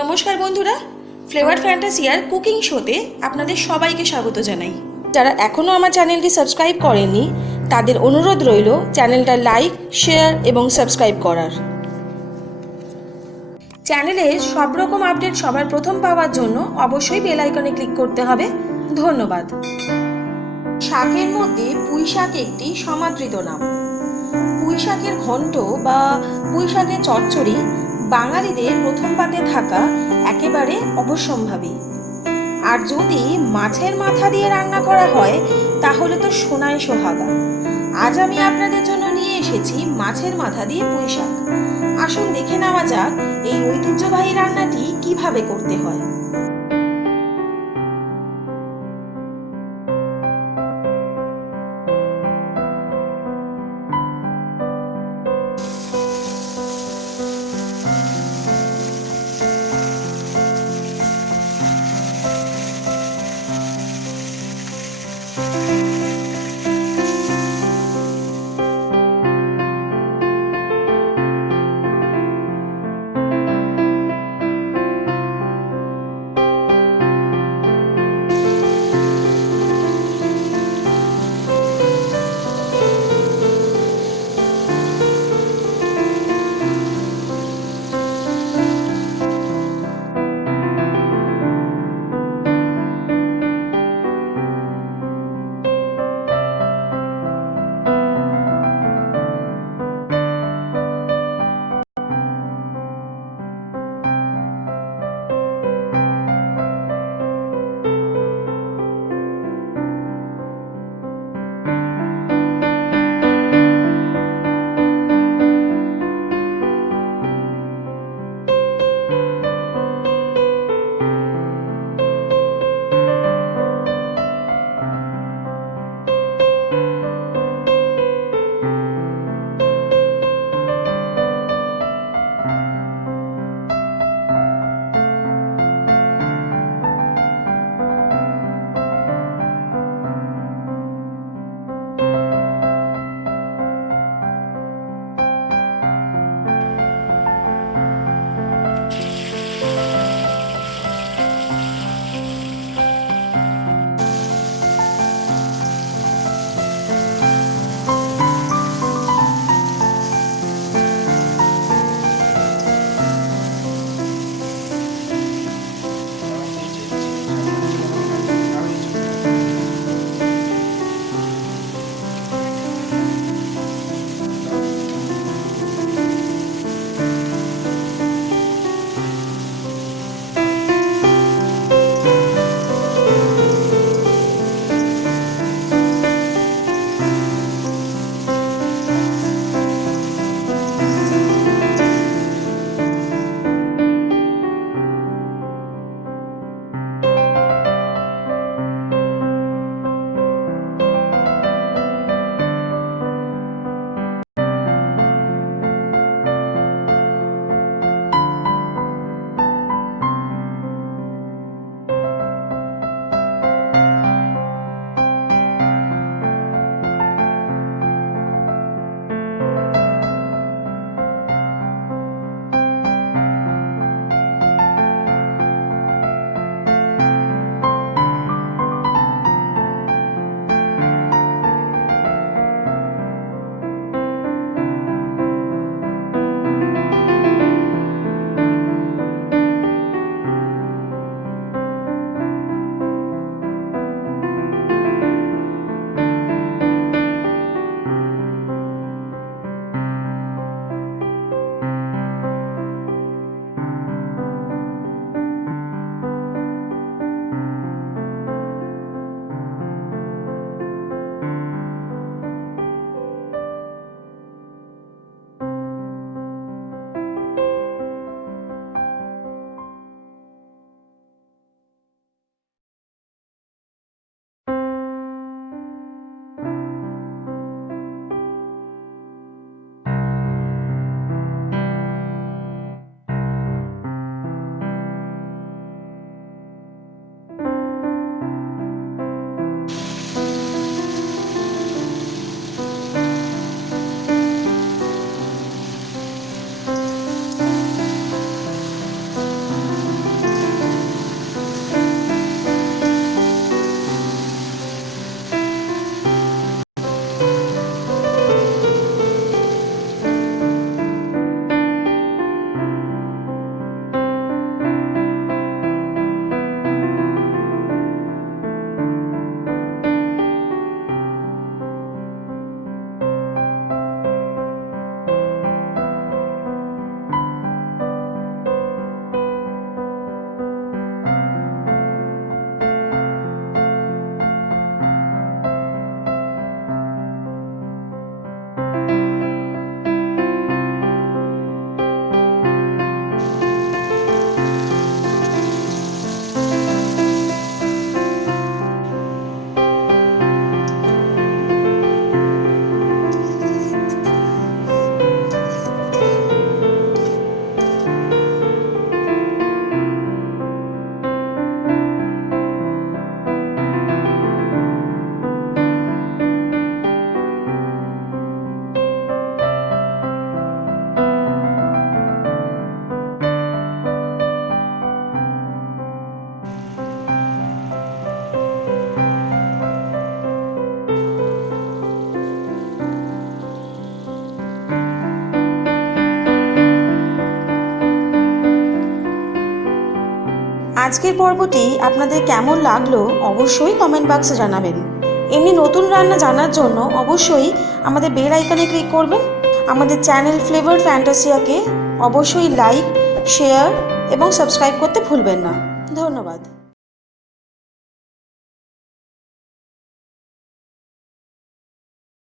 নমস্কার বন্ধুরা, flavoured ফ্যান্টাসিয়ার cooking শোতে আপনাদের সবাইকে স্বাগত জানাই। যারা এখনও আমার চ্যানেলটি সাবস্ক্রাইব করেননি তাদের অনুরোধ রইল চ্যানেলটা লাইক, শেয়ার এবং সাবস্ক্রাইব করার। চ্যানেলে সব রকম আপডেট সবার প্রথম পাওয়ার জন্য অবশ্যই বেল আইকনে ক্লিক করতে হবে। ধন্যবাদ। শাকের মধ্যে পুঁই শাক একটি সমাদৃত নাম। পুঁই শাকের ঘন্ট বা পুঁই শাকের চচ্চড়ি বাঙালিদের প্রথম পাতে থাকা একেবারে অবশ্যম্ভাবী। আর যদি মাছের মাথা দিয়ে রান্না করা হয় তাহলে তো সোনায় সোহাগা। আজ আমি আপনাদের জন্য নিয়ে এসেছি মাছের মাথা দিয়ে পুঁই শাক। আসুন দেখে নেওয়া যাক এই ঐতিহ্যবাহী রান্নাটি কিভাবে করতে হয়। আজকের পর্বটি আপনাদের কেমন লাগলো অবশ্যই কমেন্ট বক্সে জানাবেন। এমনি নতুন রান্না জানার জন্য অবশ্যই আমাদের বেল আইকনে ক্লিক করবেন। আমাদের চ্যানেল ফ্লেভার্ড ফ্যান্টাসিয়াকে অবশ্যই লাইক, শেয়ার এবং সাবস্ক্রাইব করতে ভুলবেন না। ধন্যবাদ।